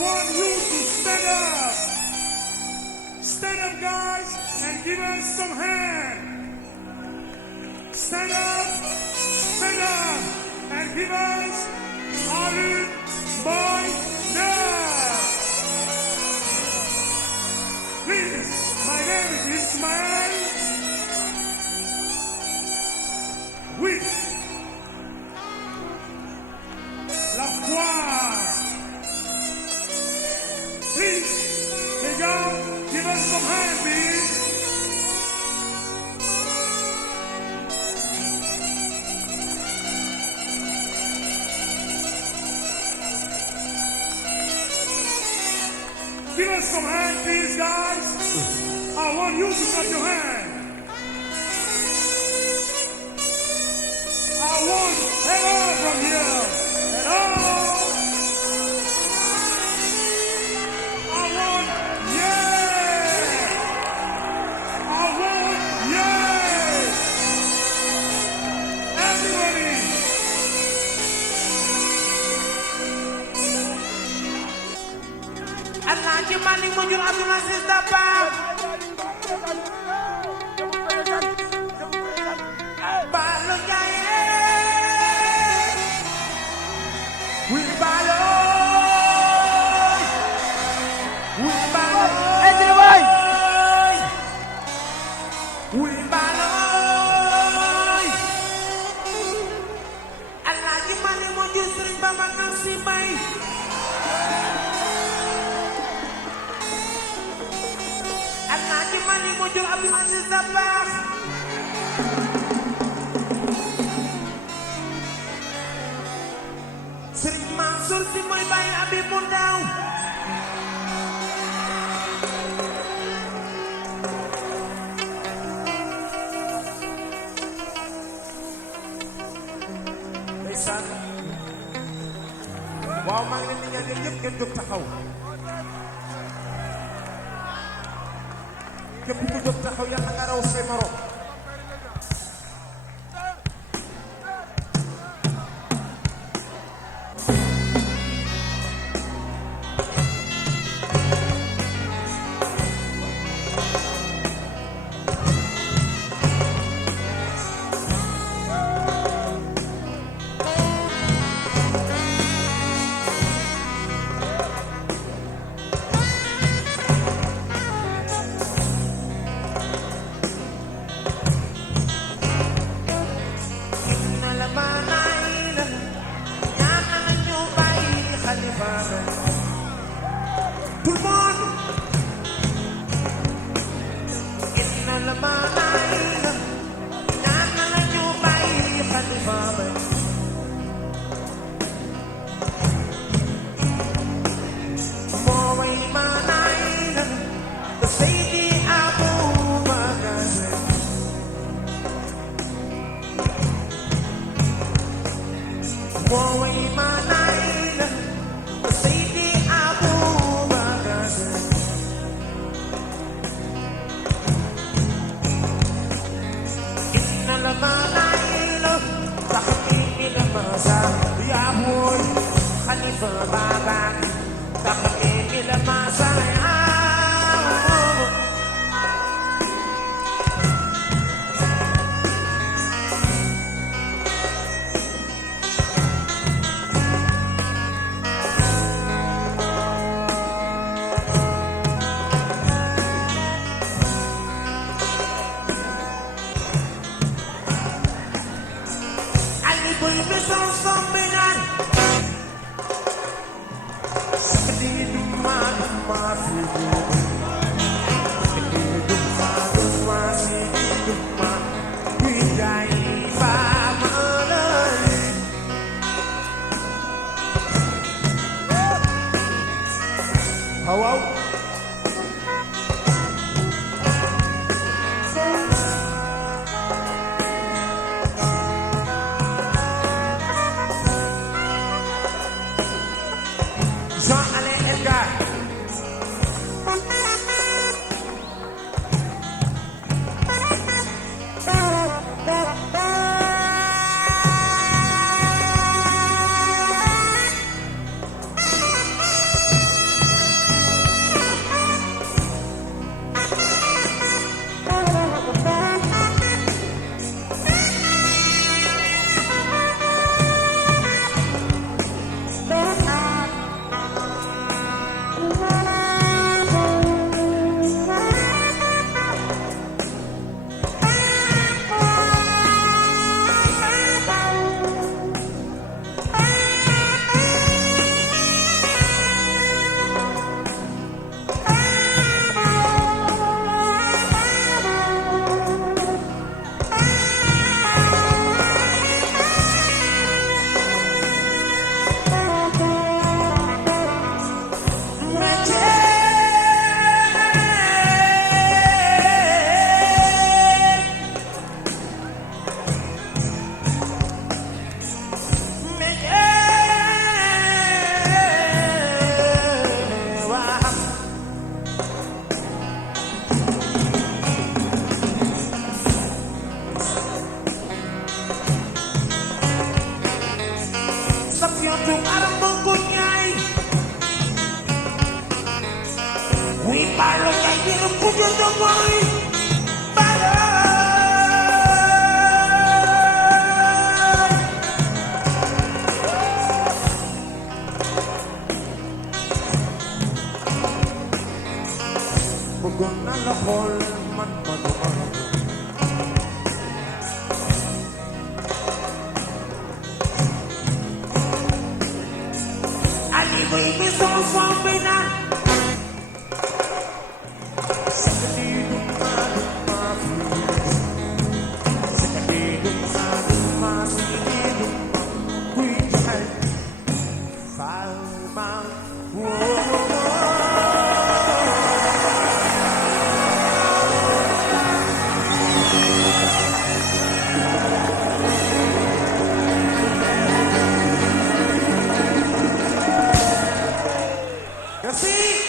want you to stand up. Stand up, guys, and give us some hand. Stand up, and give us Arun Boy now. Please, my name is Ismail. With La Foi. Please, hey guys, give us some hand, please. Give us some hand, please, guys. I want you to clap your hand. I want everyone from here. Hello. I want yes. I want yes. Everybody. Alhaji Malick mu jur Abdou Aziz Dabakh Balo Ndiaye wi Balo wi Balo Alhaji Malick mu jur Serigne Babacar Sy Mbaye Alhaji Malick mu jur Abdou Aziz Dabakh Serigne Mansour Sy mooy baay Abibou Ndaw ndeysaan waaw maa ngi leen di ñaan yéen ñëpp ngeen jóg taxaw képp ku jóg taxaw yàlla nga raw say morom tout le monde inna la manayna ñaan la ñu bàyyi xalifa ba moo way manayna the Seydi Aboubacar moo way manayna the Seydi Aboubacar inna la manayna taxmini la masa ya boy Khalifa Baba taxmini la masa Boy me son menan Sakdi duma fi duma si duma Bidai fa malai How Jean-Alain Edgar don't worry about her. Bëggoon naa la xool man manuma Ali baby so from me now. sakati duma sakati duma sakati duma kuy jaay faal ma Merci.